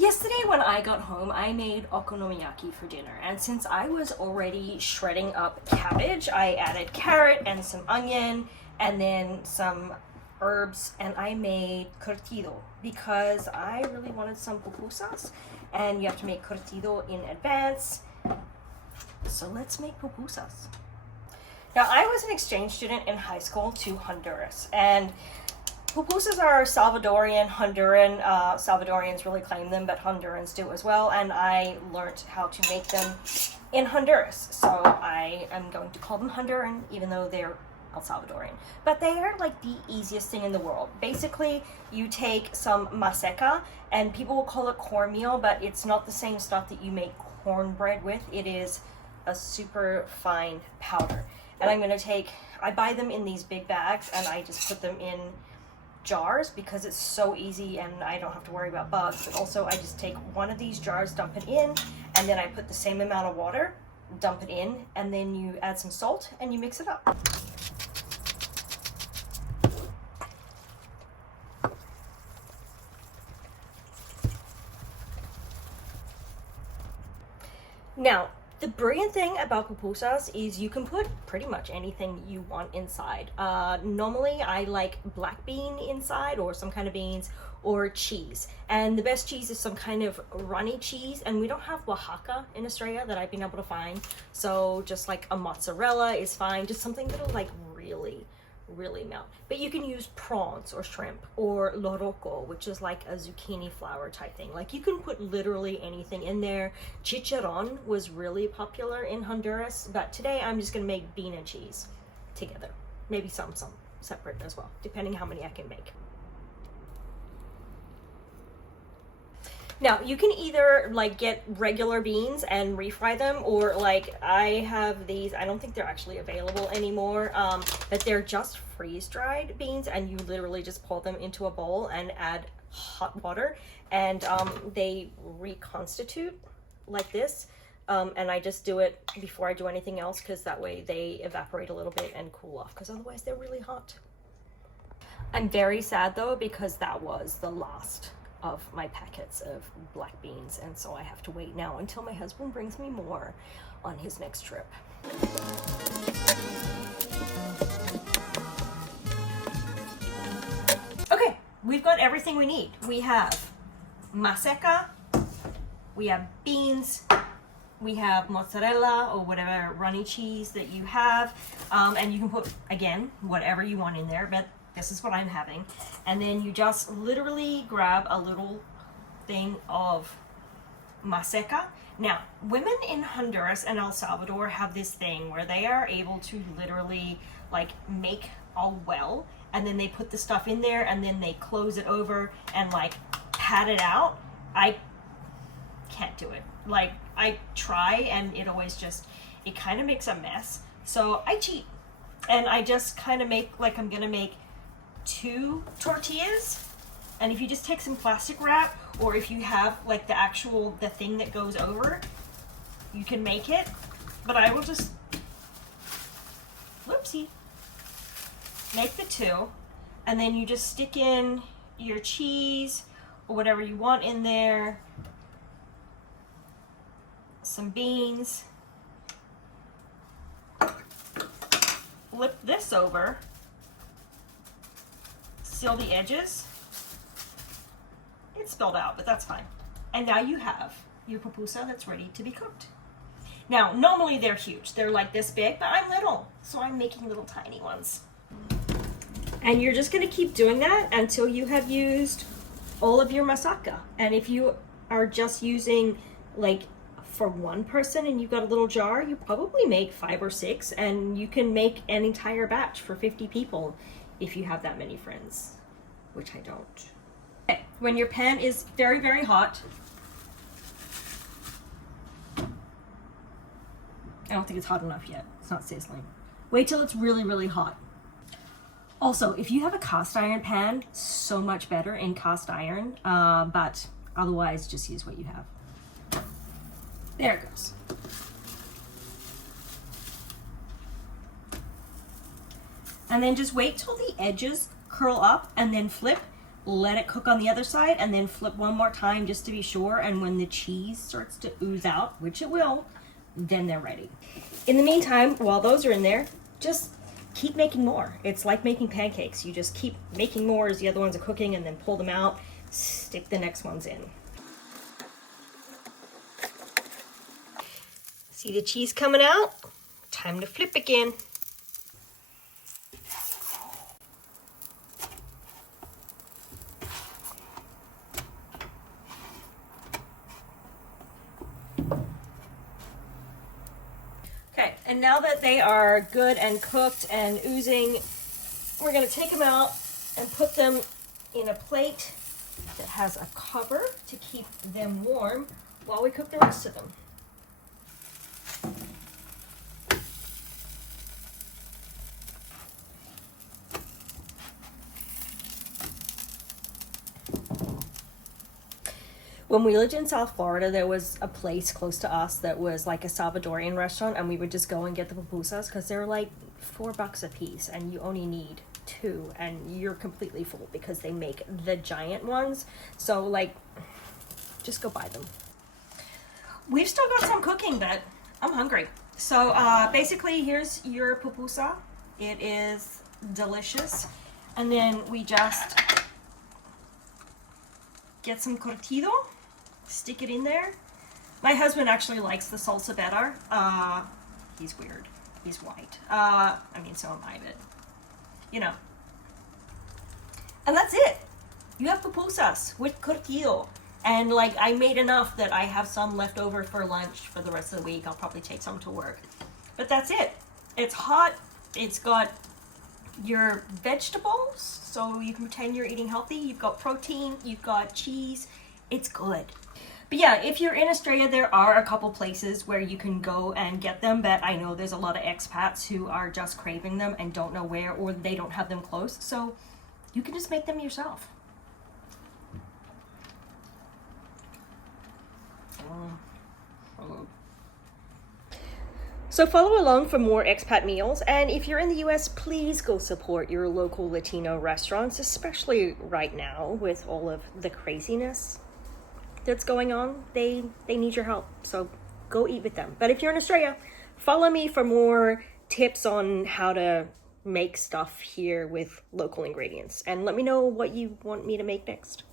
Yesterday when I got home, I made okonomiyaki for dinner, and since I was already shredding up cabbage, I added carrot and some onion and then some herbs, and I made curtido because I really wanted some pupusas, and you have to make curtido in advance. So let's make pupusas. Now, I was an exchange student in high school to Honduras, and pupusas are Salvadorian, Honduran. Salvadorians really claim them, but Hondurans do as well. And I learned how to make them in Honduras. So I am going to call them Honduran, even though they're El Salvadorian. But they are like the easiest thing in the world. Basically, you take some maseca, and people will call it cornmeal, but it's not the same stuff that you make cornbread with. It is a super fine powder. And I'm going to I buy them in these big bags, and I just put them in jars because it's so easy and I don't have to worry about bugs. But also I just take one of these jars, dump it in, and then I put the same amount of water, dump it in, and then you add some salt and you mix it up. Now, the brilliant thing about pupusas is you can put pretty much anything you want inside. Normally I like black bean inside, or some kind of beans, or cheese. And the best cheese is some kind of runny cheese, and we don't have Oaxaca in Australia that I've been able to find. So just like a mozzarella is fine, just something that'll like really melt. But you can use prawns or shrimp or loroco, which is like a zucchini flower type thing. Like, you can put literally anything in there. Chicharron was really popular in Honduras, but today I'm just gonna make bean and cheese together. Maybe some separate as well, depending how many I can make. Now, you can either like get regular beans and refry them, or like I have these, I don't think they're actually available anymore, but they're just freeze-dried beans, and you literally just pour them into a bowl and add hot water, and they reconstitute like this. And I just do it before I do anything else, because that way they evaporate a little bit and cool off, because otherwise they're really hot. I'm very sad though, because that was the last of my packets of black beans, and so I have to wait now until my husband brings me more on his next trip. Okay, we've got everything we need. We have maseca, we have beans, we have mozzarella or whatever runny cheese that you have, and you can put, again, whatever you want in there, but this is what I'm having. And then you just literally grab a little thing of maseca. Now, women in Honduras and El Salvador have this thing where they are able to literally like make a well, and then they put the stuff in there, and then they close it over and like pat it out. I can't do it. Like, I try, and it always just, it kind of makes a mess. So I cheat, and I just kind of make like I'm gonna make 2 tortillas, and if you just take some plastic wrap, or if you have like the thing that goes over, you can make it. But I will just make the 2, and then you just stick in your cheese or whatever you want in there, some beans, flip this over, seal the edges. It's spilled out, but that's fine. And now you have your pupusa that's ready to be cooked. Now, normally they're huge. They're like this big, but I'm little, so I'm making little tiny ones. And you're just gonna keep doing that until you have used all of your maseca. And if you are just using like for one person and you've got a little jar, you probably make 5 or 6, and you can make an entire batch for 50 people if you have that many friends, which I don't. Okay, when your pan is very, very hot, I don't think it's hot enough yet. It's not sizzling. Wait till it's really, really hot. Also, if you have a cast iron pan, so much better in cast iron, but otherwise just use what you have. There it goes. And then just wait till the edges curl up and then flip let it cook on the other side, and then flip one more time just to be sure. And when the cheese starts to ooze out, which it will, then they're ready. In the meantime, while those are in there, just keep making more. It's like making pancakes. You just keep making more as the other ones are cooking, and then pull them out, stick the next ones in. See the cheese coming out? Time to flip again. Okay, and now that they are good and cooked and oozing, we're going to take them out and put them in a plate that has a cover to keep them warm while we cook the rest of them. When we lived in South Florida, there was a place close to us that was like a Salvadorean restaurant, and we would just go and get the pupusas because they were like $4 a piece, and you only need 2, and you're completely full because they make the giant ones. So like, just go buy them. We've still got some cooking, but I'm hungry. So basically, here's your pupusa. It is delicious, and then we just get some curtido. Stick it in there. My husband actually likes the salsa better. He's weird. He's white. I mean, so am I, but you know. And that's it. You have pupusas with curtido. And like, I made enough that I have some left over for lunch for the rest of the week. I'll probably take some to work. But that's it. It's hot. It's got your vegetables, so you can pretend you're eating healthy. You've got protein. You've got cheese. It's good. But yeah, if you're in Australia, there are a couple places where you can go and get them, but I know there's a lot of expats who are just craving them and don't know where, or they don't have them close, so you can just make them yourself. So follow along for more expat meals, and if you're in the US, please go support your local Latino restaurants, especially right now with all of the craziness that's going on. They need your help, so go eat with them. But if you're in Australia, follow me for more tips on how to make stuff here with local ingredients, and let me know what you want me to make next.